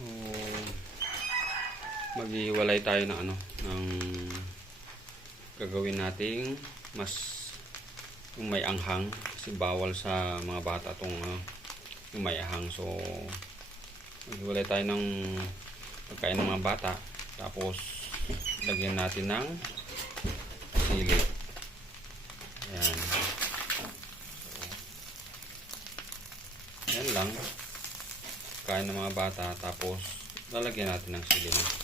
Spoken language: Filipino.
So, maghihiwalay tayo ng ng gagawin nating mas yung may anghang, kasi bawal sa mga bata tong yung may anghang. So maghiwalay tayo ng pagkain ng mga bata, tapos lagyan natin ng sili. Ayan. So, yan lang, pagkain ng mga bata, tapos lalagyan natin ng sili.